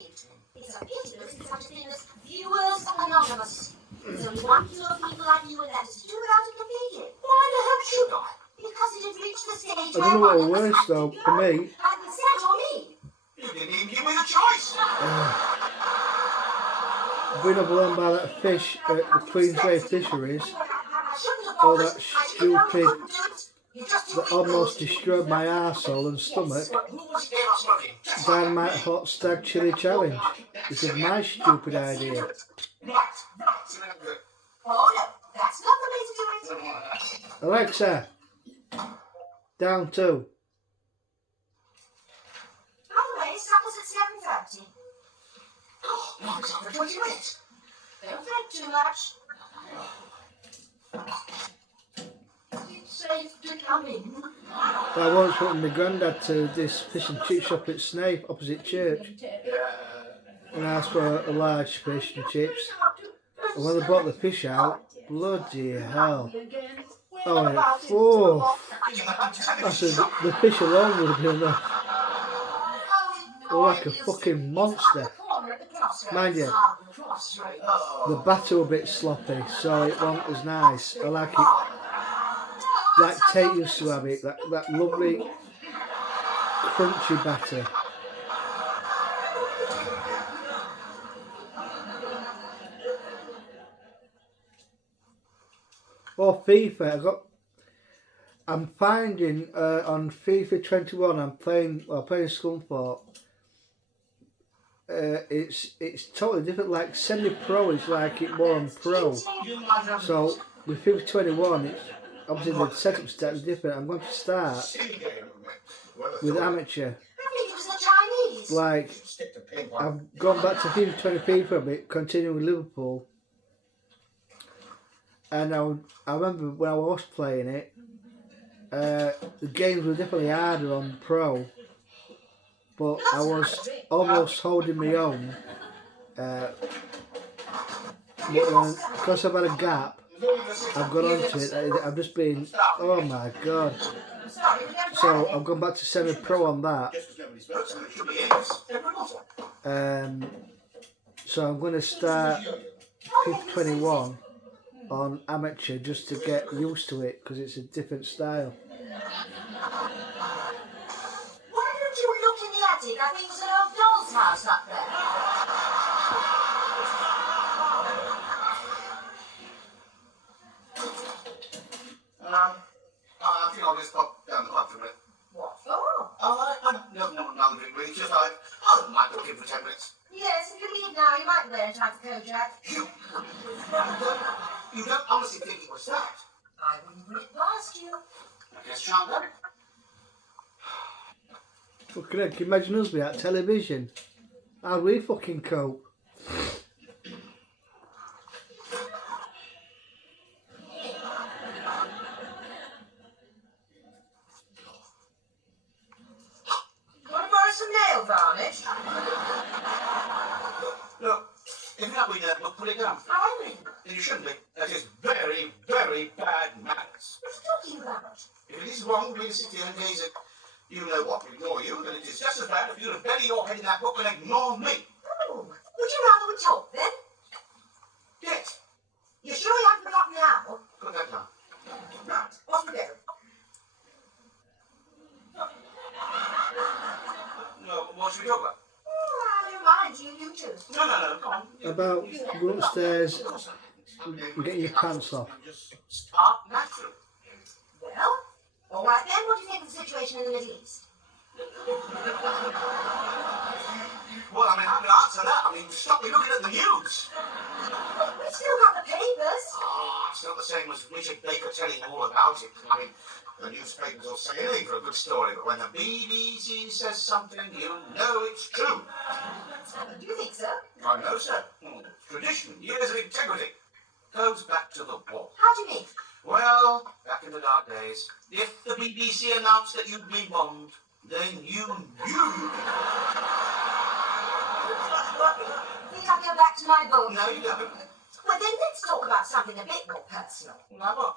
It's a pity there isn't such a thing as viewers anonymous. There's only one kilo of people like you, and that is too without a comedian. Why the hell should I? Because it has reached the stage I don't know what worse though, for me. Either Seth or me. You didn't even give me the choice. Being overwhelmed by that fish at the Queensway fisheries, all that stupid that almost destroyed my arsehole and stomach. Dynamite hot stag chili challenge. This is my stupid idea. Oh no, that's not the way to do it. Alexa, down 2. By the way, supper's at 7:30. Oh, no, it's over 20 minutes. Don't think too much. It's safe to come in. I once went with my granddad to this fish and chip shop at Snape opposite church, and I asked for a large fish and chips. And when they brought the fish out, bloody hell! I said the fish alone would have been enough. Like a fucking monster. Mind you, the batter was a bit sloppy, so it wasn't as nice. I like it like Tate used to have it, that lovely crunchy batter. Or FIFA, I'm finding on FIFA 21, I'm playing Scunthorpe. It's totally different. Like semi-pro is like it more on pro. So with FIFA 21, it's obviously the setup slightly different. I'm going to start with amateur. Like I've gone back to FIFA 23 for a bit, continuing with Liverpool. And I remember when I was playing it, the games were definitely harder on pro, but I was almost holding my own. But because I've had a gap, I've got onto it. I've just been, oh my god. So I've gone back to semi-pro on that. So I'm going to start FIFA 21 on amateur just to get used to it because it's a different style. Why don't you look in the attic? I think there's an old doll's house up there. I think I'll just pop down the pub for a minute. What for? No, drink really. Just I might look in for 10 minutes. Yes, if you leave now, you might be there in time for Kojak. You don't honestly think it was that? I wouldn't put it past you. I guess Sean done it. Fucking heck, can you imagine us be at television? How'd we fucking cope? Want to borrow some nail varnish? Look, if that we we'll put it down. I mean, Then you shouldn't be. That is very, very bad manners. what are you talking about? If it is wrong for me to sit here and gaze at you know what, ignore you, then it is just as bad if you to bury your head in that book and ignore me. Oh, would you rather we talk then? Yes. You sure you haven't forgotten how? Put that down. Right, off we go. No, what should we talk about? Oh, I don't mind you too. No, come on. About going upstairs and getting your pants off. Just start naturally. Well, all right then, what do you think of the situation in the Middle East? Well, I mean, how can I answer that? I mean, stop me looking at the news. We've still got the papers. It's not the same as Richard Baker telling all about it. I mean, the newspapers will say anything for a good story, but when the BBC says something, you know it's true. Do you think so? I know, sir. Tradition, years of integrity. Goes back to the war. How do you mean? Well, back in the dark days, if the BBC announced that you'd been bombed, then you knew. Think I'll go back to my book? No, you don't. Well, then let's talk about something a bit more personal. Like what?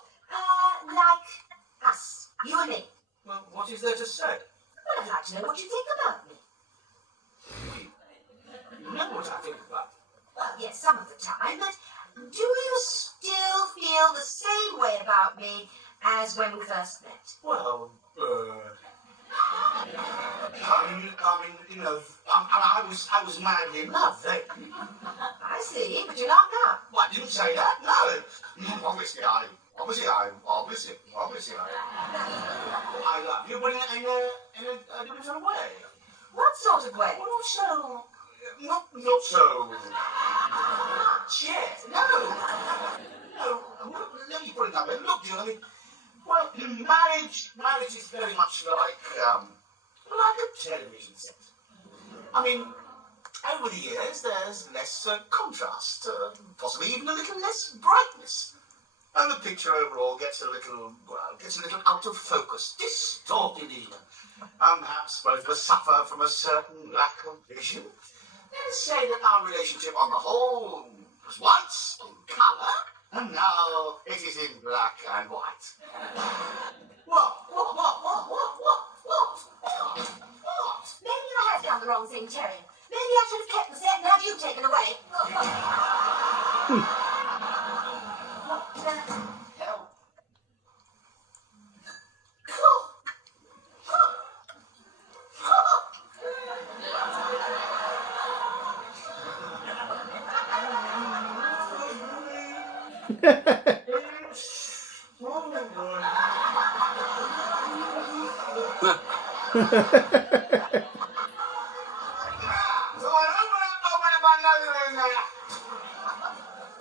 Like us. You and me. Well, what is there to say? Well, I'd like to know what you think about me. some of the time, but do you still feel the same way about me as when we first met? Well, you know, I was madly in love then. I see, but you're not now. Well, I didn't say that. No. Obviously, I love you, but in a different way. What sort of way? Well, not so much yet. No. Well, let me put it that way. Look, Jill, I mean, well, marriage is very much like a television set. I mean, over the years, there's less contrast, possibly even a little less brightness. And the picture overall gets a little out of focus, distorted even. And perhaps both of us suffer from a certain lack of vision. Let's say that our relationship on the whole was once in colour, and now it is in black and white. What? Maybe I have done the wrong thing, Terry. Maybe I should have kept the set and had you taken away. Hell.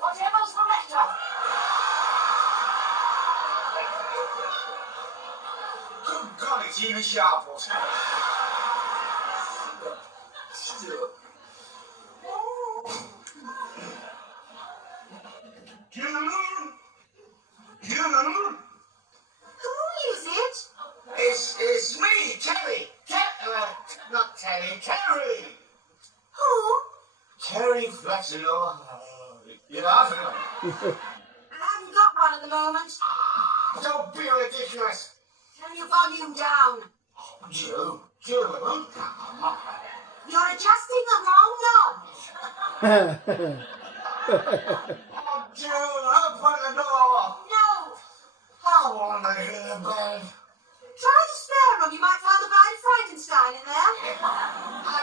Whatever's the matter? Good God, it's even sharper. June? Who is it? It's me, Terry. Not Terry, Terry. Who? Terry Fletcher. You know? I haven't got one at the moment. Don't be ridiculous. Turn your volume down. June. You're adjusting the wrong knob. Oh, June, open the door. No. I want to hear the bed. Try the spare room. You might find the Bride of Frankenstein in there. I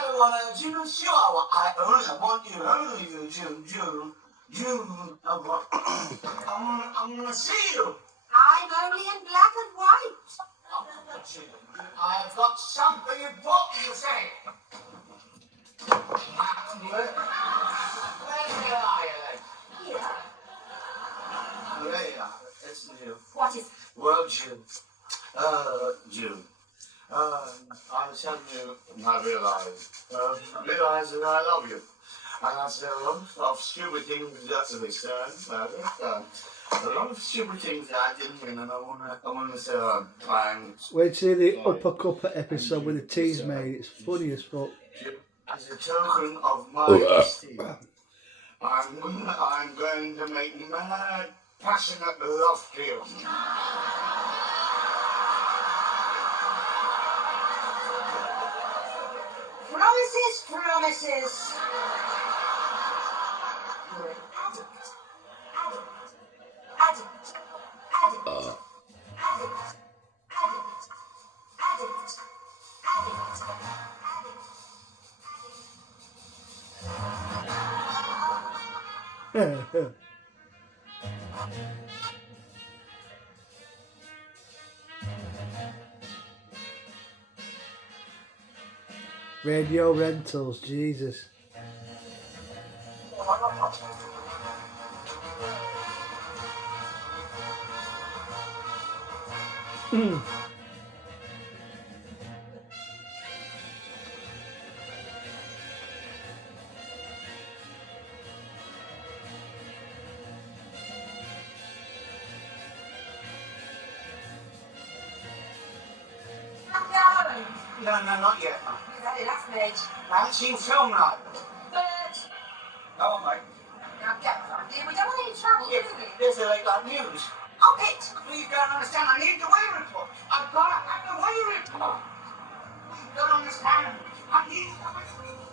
don't want to, June, sure. I only you, June. I want to see you. I'm only in black and white. I've got something important to say. Where are you then? Here. Yeah, it's you. What is it? Well, June. June. I'm telling you, I realise that I love you. And I said a lot of stupid things to this a lot of stupid things that I didn't mean, and I want to say I'm Wait till the Upper Cuppa episode with the teas made. It's funny as fuck. as a token of my esteem. I'm going to make mad, passionate love to you. Promises. You're an addict. Radio rentals, Jesus. No, not yet. You've had enough, mate. I haven't seen film night. But Oh, mate. now get on, dear. We don't want any trouble, do we? There's a late night news. Oh, it. You don't understand. I need the weather report. I've got to have the weather report. You don't understand. I need the weather report.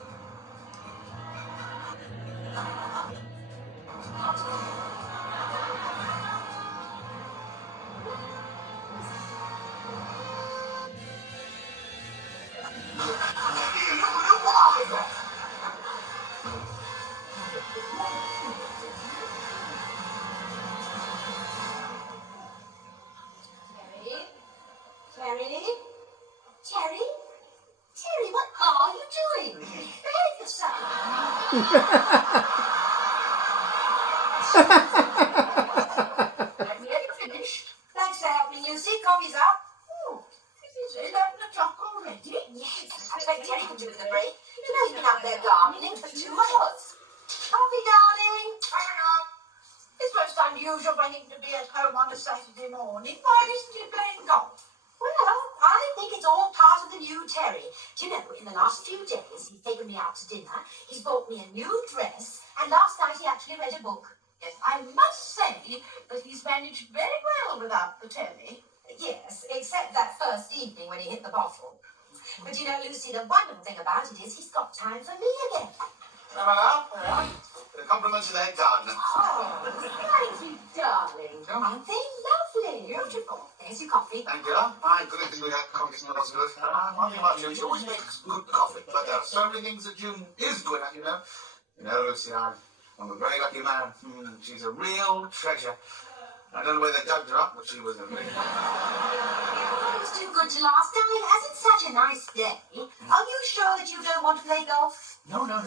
Let me get it finished. Thanks for helping, Lucy. Coffee's up. Oh, it is 11 o'clock already. Yes, I expect Terry could do with a break. You know, he's been out there gardening for 2 hours. Coffee, darling. Hang on. It's most unusual for him to be at home on a Saturday morning. Why isn't he playing golf? Well, I think it's all part of the new Terry. Do you know, in the last few days, he's taken me out to dinner, he's bought me a new dress, and last night he actually read a book. Yes, I must say that he's managed very well without the telly. Yes, except that first evening when he hit the bottle. But you know, Lucy, the wonderful thing about it is he's got time for me again. Well, the compliments of the head gardener. Oh, thank you, darling. Aren't they lovely? Beautiful. There's your coffee. Thank you. I couldn't think without coffee smells good. One thing about June, she always makes good coffee. But there are so many things that June is good at, you know. You know, Lucy, I'm a very lucky man. She's a real treasure. I don't know where they dug her up, but she was a real. It was too good to last, darling. As it's such a nice day, are you sure that you don't want to play golf? No, not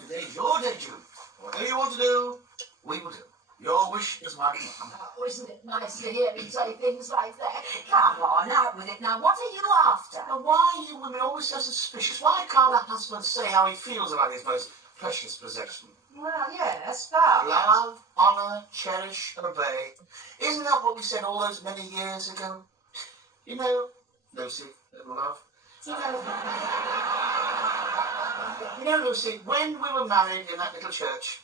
today. Your day, June. Whatever you want to do, we will do. Your wish is my command. Oh, isn't it nice to hear him say things like that? Come on, out with it now. What are you after? Now, why are you women always so suspicious? Why can't a husband say how he feels about his most precious possession? Well, yes, but... Love, honour, cherish, obey. Isn't that what we said all those many years ago? You know, Lucy, little love. You know, Lucy, when we were married in that little church,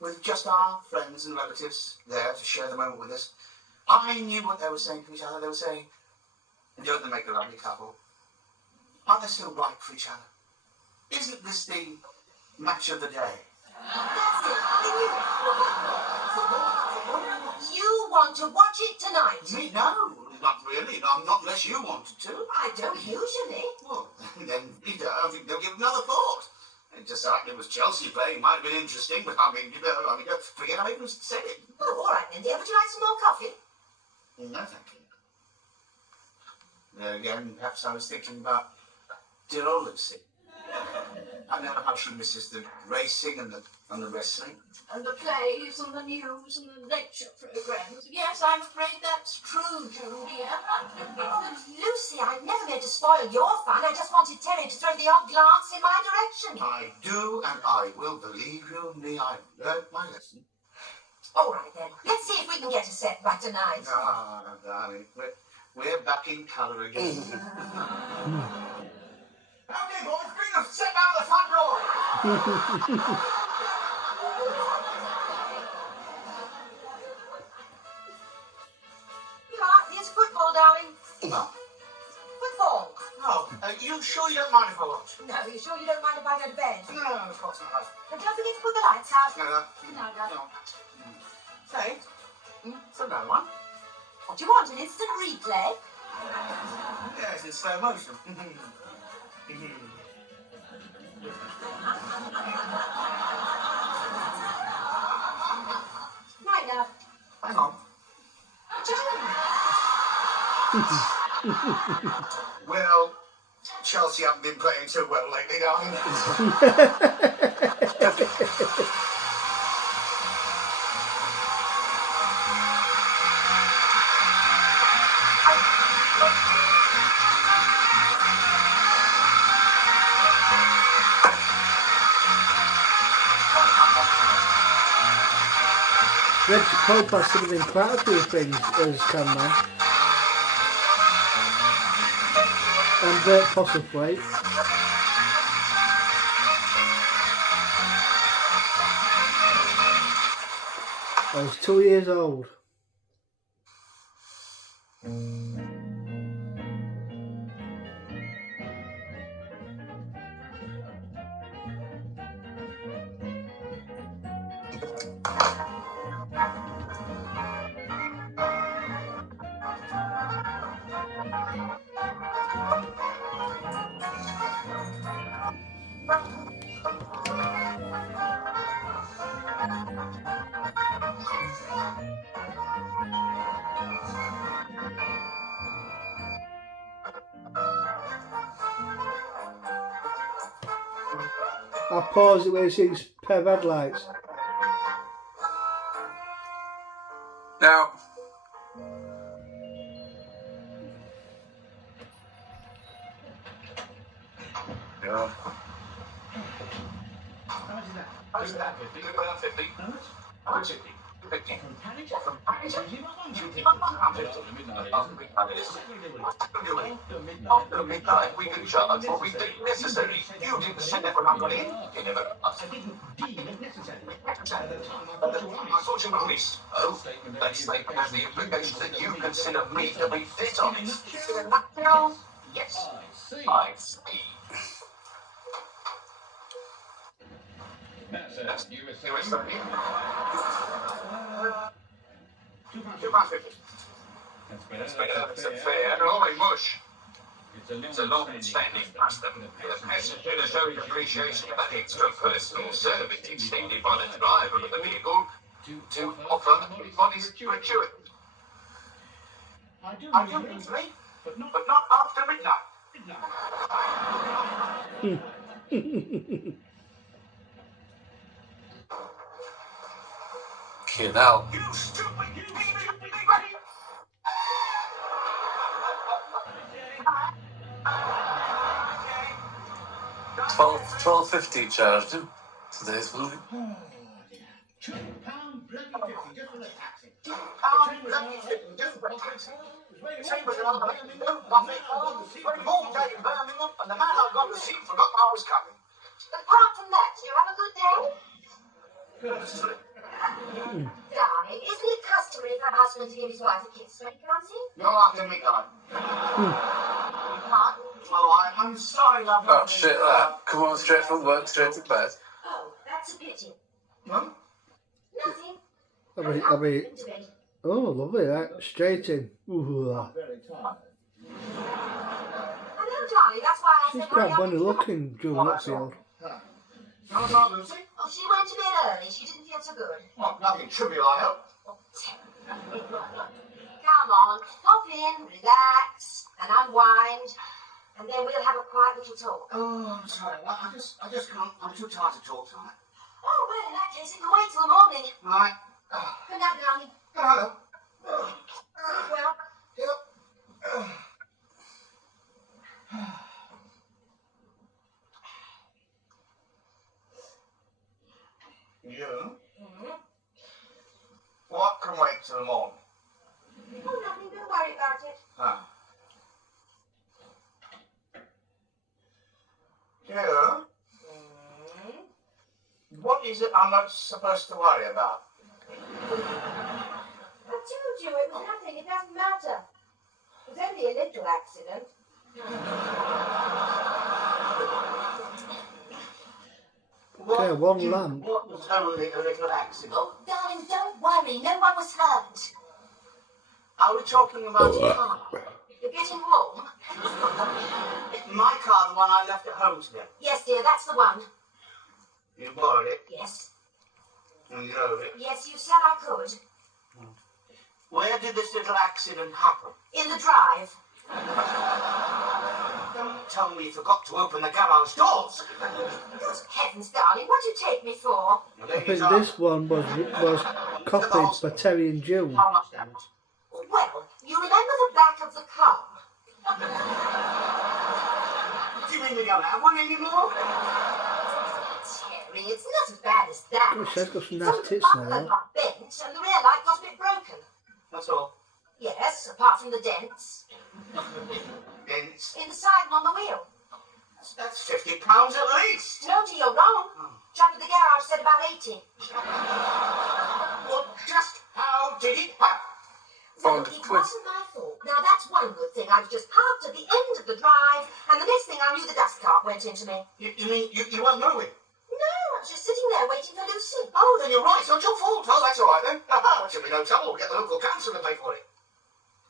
with just our friends and relatives there to share the moment with us, I knew what they were saying to each other. They were saying, don't they make a lovely couple? Aren't they so right for each other? Isn't this the match of the day? That's it. You want to watch it tonight? Me? No, not really. No, not unless you wanted to. I don't usually. Well, then I think they'll give another thought. It just like it was Chelsea playing might have been interesting, but I mean, forget I even said it. Oh, all right then, dear. Would you like some more coffee? No, thank you. There again, perhaps I was thinking about dear old Lucy. I know how she misses the racing and the wrestling. And the plays and the news and the lecture programs. Yes, I'm afraid that's true, June, dear. Lucy, I never meant to spoil your fun. I just wanted Terry to throw the odd glance in my direction. I do, and I will believe you me. I've learnt my lesson. All right then. Let's see if we can get a set by tonight. Ah, darling, we're back in colour again. Okay, boys, bring the set out the front door. Here's football, darling. No. Football. No. You sure you don't mind if I watch? No, you sure you don't mind if I go to bed? No, of course not. And don't forget to put the lights out. No. No, darling. No. Say, it's another one. What do you want, an instant replay? Yes, in slow motion. Right now. Hang on. Well, Chelsea haven't been playing too well lately, darling. Reg Popas should have been quite a few things as cameraman. And Bert Postlethwaite. I was 2 years old. I'll pause it when you see this pair of headlights. Now, yeah. How's that? 50? 50? How much 50? 50. From Paris? After midnight, we can charge what we deem necessary. You didn't send everyone got in. You never asked. I thought you were police. Oh, that statement has the implication that you consider me to be dishonest. In a nutshell, yes. I see. That's US 30. £2.50. That's better. It's a fair and only mush. It's a long-standing custom for the passenger to show appreciation of that extra personal service extended by the driver of the vehicle to offer modest gratuity. I do usually, but not after midnight. Fucking hell. You stupid! You £12.50 charged him today's movie. £2 bloody 50 just for the taxi. £2 bloody 50 just for the taxi. Same as another Birmingham, all day in Birmingham, and the man I got the seat forgot I was coming. Apart from that, you have a good day? Darling, isn't it customary for a husband to give his wife a kiss when he comes in? Not after midnight. Oh, I'm sorry, love. Oh, shit, that. Come on, straight from work, straight to bed. Oh, that's a pity. Huh? Nothing. I mean, oh, lovely, that. Straight in. Ooh, I know, darling, that's why I she's said quite hurry up funny and- looking, June Hatfield. How's Aunt Lucy? Oh, she went to bed early. She didn't feel so good. Well, nothing trivial, I hope. Come on, pop in, relax, and unwind, and then we'll have a quiet little talk. Oh, I'm sorry. I just can't. I'm too tired to talk tonight. Oh, well, in that case, it can wait till the morning. Right. Good night, darling. Hello. Sleep well. Yep. You? What can wait till the morning? Oh, nothing. Don't worry about it. Ah. You? What is it I'm not supposed to worry about? I told you it was nothing. It doesn't matter. It was only a little accident. Okay, one lamp. What was only a little accident? Oh, darling, don't worry. No one was hurt. Are we talking about your car? You're getting warm? My car, the one I left at home today. Yes, dear, that's the one. You borrowed it Yes. and you drove it. Yes, you said I could. Where did this little accident happen? In the drive. Don't tell me you forgot to open the garage doors. Good heavens, darling, what do you take me for? I think this one was copied by Terry and June. How much damage? Well, you remember the back of the car? Do you mean we don't have one anymore? Terry, it's not as bad as that. Oh, she's got some It's nice only tits the bumper now. got bent and the rear light got a bit broken. That's all. Yes, apart from the dents. Dents. In the side and on the wheel. That's £50 at least. No, dear, you're wrong. Chap at the garage said about 80. Well, just how did it happen? Well, £400. it wasn't my fault. Now, that's one good thing. I was just parked at the end of the drive, and the next thing I knew, the dust cart went into me. You mean you weren't moving? No, I was just sitting there waiting for Lucy. Oh, then you're right. It's not your fault. Oh, that's all right then. That should be no trouble. We'll get the local council to pay for it.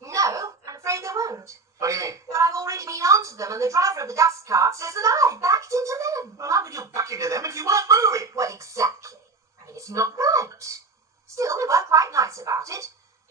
No, I'm afraid they won't. What do you mean? Well, I've already been on to them, and the driver of the dust cart says that I backed into them. Well, how could you back into them if you weren't moving? Well, exactly. I mean, it's not right. Still, they were quite nice about it.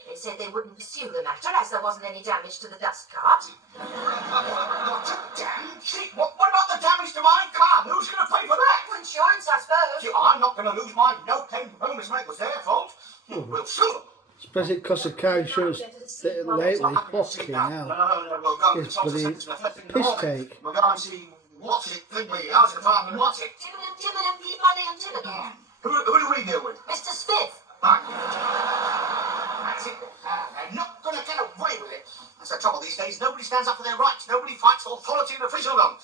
They said they wouldn't pursue the matter as there wasn't any damage to the dust cart. What a damn cheat. What about the damage to my car? Who's going to pay for that? Well, sure, I suppose. I'm not going to lose my no-claim bonus, mate. It was their fault. We'll sue them. Especially because of car insurance lately. Fucking hell. No, we'll go and It's consult the bloody sentence first thing in the piss morning. take. We'll go and see what's it, think we, how's the department, what's it? Timon, Peabody and Timon. Who do we deal with? Mr. Smith. Right. That's it. I'm not going to get away with it. That's the trouble these days. Nobody stands up for their rights. Nobody fights authority and officialdom.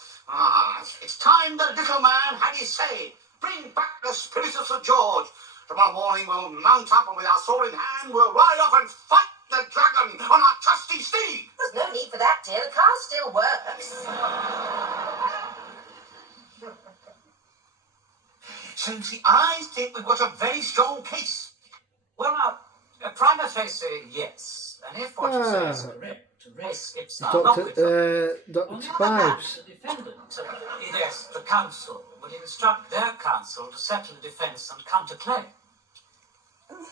It's time the little man had his say. Bring back the spirit of St. George. Tomorrow morning we'll mount up and with our sword in hand we'll ride off and fight the dragon on our trusty steed. There's no need for that, dear. The car still works. So, see, I think we've got a very strong case. Well, now, prima facie, yes. And if what you say is correct, it's not with Dr. Perhaps Pipes. the defendant, yes, the counsel, would instruct their counsel to settle the defence and counterclaim.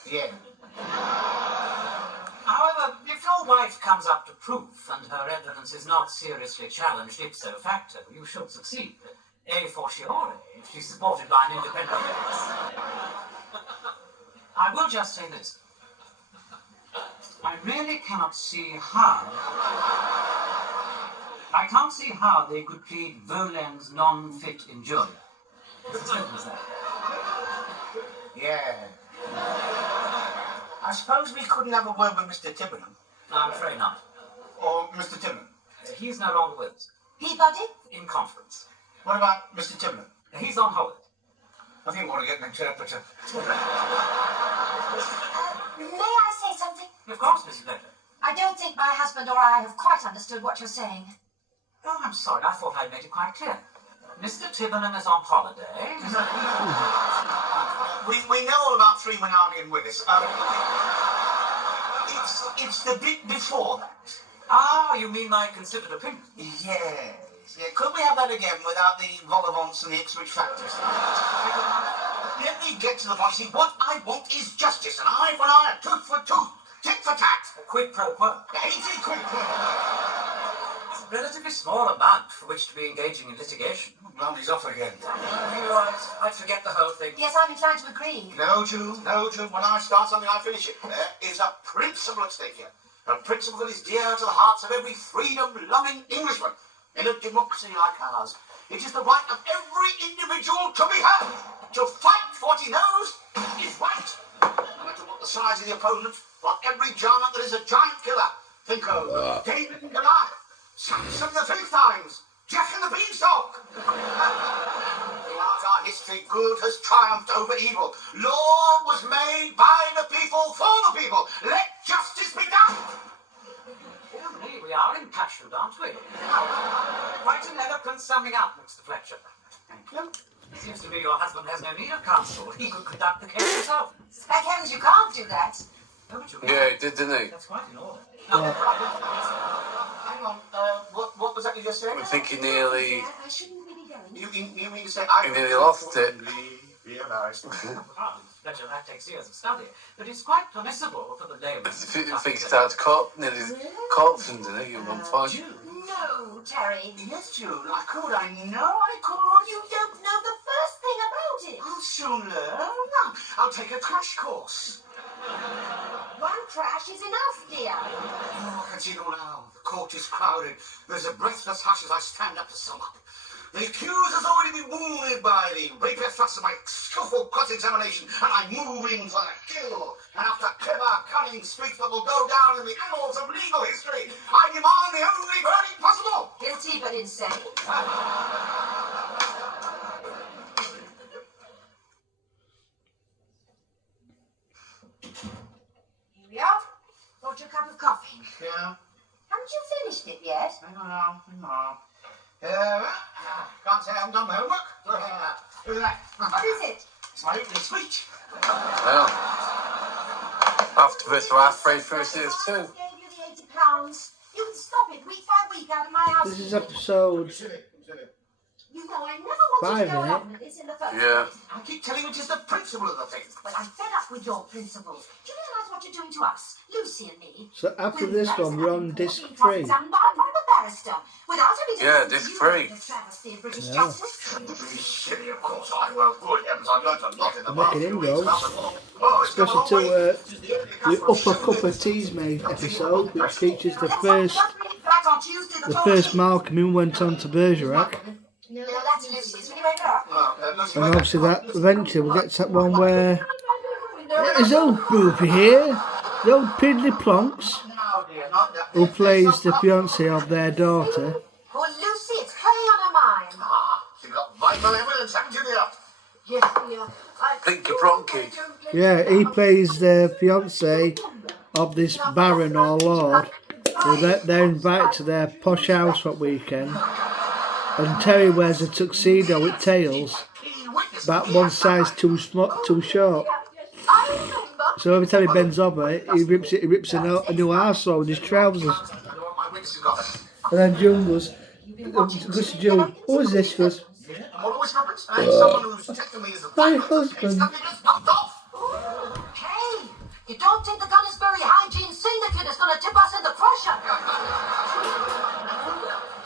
Yeah. However, if your wife comes up to proof and her evidence is not seriously challenged ipso facto, you should succeed. A fortiori, if she's supported by an independent witness. I will just say this. I really cannot see how... I can't see how they could plead Volan's non-fit injury. As simple as that. Yeah. I suppose we couldn't have a word with Mr. Tibbenham. I'm afraid not. Or Mr. Tibbenham. He's no longer with us. Peabody? In conference. What about Mr. Tibbenham? He's on holiday. I think we ought to get an interpreter. May I say something? Of course, Mrs. Ledger. I don't think my husband or I have quite understood what you're saying. Oh, I'm sorry. I thought I'd made it quite clear. Mr. Tibbenham is on holiday. We know all about Three Menardi and Willis. It's the bit before that. Ah, you mean my considered opinion? Yes. Yeah. Could we have that again without the vol-au-vents and the Ipswich factors? Let me get to the point. See, what I want is justice. An eye for an eye, a tooth for tooth, tit for tat. A quid pro quo. 80 quid. It's a relatively small amount for which to be engaging in litigation. Blimey's off again. I'd forget the whole thing. Yes, I'm inclined to agree. No, June. When I start something, I finish it. There is a principle at stake here. A principle that is dear to the hearts of every freedom-loving Englishman. In a democracy like ours, it is the right of every individual to be heard, to fight for what he knows is right. No matter what the size of the opponent, for every giant there is a giant killer. Think of David and Goliath, Samson the 3 times, Jack and the Beanstalk. Throughout our history, good has triumphed over evil. Law was made by the people for the people. Let justice be done. We are impassioned, aren't we? Quite an eloquent summing up, Mr. Fletcher. Thank you. Seems to me your husband has no need of counsel. He could conduct the case himself. Thank heavens you can't do that. Oh, but you Yeah, he did, didn't he? That's quite in order. Hang on. What was that you just said? I think he nearly, I shouldn't really be going. You mean to say he nearly lost it. Realised. Fletcher, that takes years of study. But it's quite permissible for the layman. I think he started nearly corpsing, didn't he, at one point? No, Terry. Yes, June. I know I could. You don't know the first thing about it. I'll soon learn. I'll take a crash course. One crash is enough, dear. Oh, I can see it all now. The court is crowded. There's a breathless hush as I stand up to sum up. The accused has already been wounded by the rapier thrust of my skillful cross-examination, and I'm moving for the kill. And after clever, cunning speech that will go down in the annals of legal history, I demand the only verdict possible. Guilty but insane. Here we are. Got your cup of coffee. Yeah. Haven't you finished it yet? Hang on. Can't say I haven't done my homework. Who's that? What is it? It's my opening speech. Well, after this, we're halfway through series 2. I gave you the £80. You can stop it week by week out of my house. This is episode You know, I never wanted to 5, go innit? along with this in the first Yeah. place. I keep telling you it is the principle of the thing. But I'm fed up with your principles. Do you realise what you're doing to us, Lucy and me? So after When this that's one, we're on happened, disc being 3. cross-examined by a proper barrister. Without having to Yeah, listen to this you free. read the travesty of British Yeah. justice. Silly, of course I will. Good heavens, I've learnt a lot in the They're past making few weeks inroads. about the law. Oh, it's come a Especially long to way. the Upper Cup of Teas Made episode, which features the first Malcolm who went on to Bergerac. No, that's Lucy's. Will you wake her up? And obviously that eventually we'll get to that one where there's old Boopy here, the old Piddly Plonks, No, dear, not that. who plays the fiancée of their daughter. Poor Lucy, it's playing on her mind. Ah, you've got vital evidence, haven't you, dear? Yes, dear. Pinky Pronky. Yeah, he plays the fiancée of this baron or lord. So they're invited to their posh house for weekend. And Terry wears a tuxedo with tails, about one size too short. I remember. So every time he bends over, he rips a new arsehole with his trousers. My wits have got it. And then June goes to June, who is this? She goes, And what always happens? Someone who's taken me as a my backup, husband. something gets knocked off. Hey, you don't think the Gunnersbury Hygiene Syndicate is going to tip us into pressure?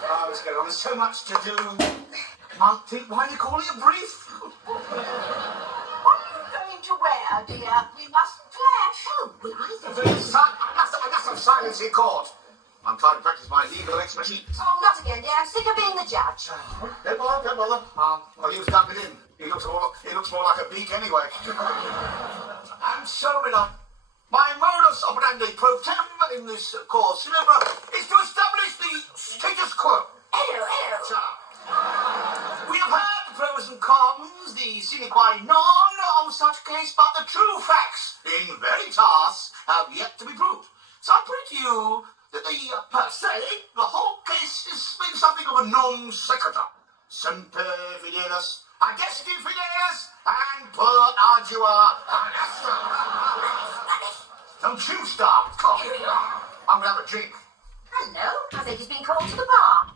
Oh, let's get on. There's so much to do. Can't think why you call it a brief. What are you going to wear, dear? We mustn't clash. Oh, well, I thought... That's some silence in court. I'm trying to practice my legal expertise. Oh, not again, dear. I'm sick of being the judge. Don't bother. I'll use dumping in. He looks more like a beak anyway. And so, Milan, my modus operandi pro tem in this course, remember, is to establish the status quo. Hello. We have heard the pros and cons, the sine qua non of such case, but the true facts in veritas have yet to be proved. So I put it to you that per se, the whole case has been something of a non sequitur. Semper fidelis, adesti fidelis, and per ardua ad astra. Don't you start, Coffee. I'm going to have a drink. Hello. I think he's been called to the bar.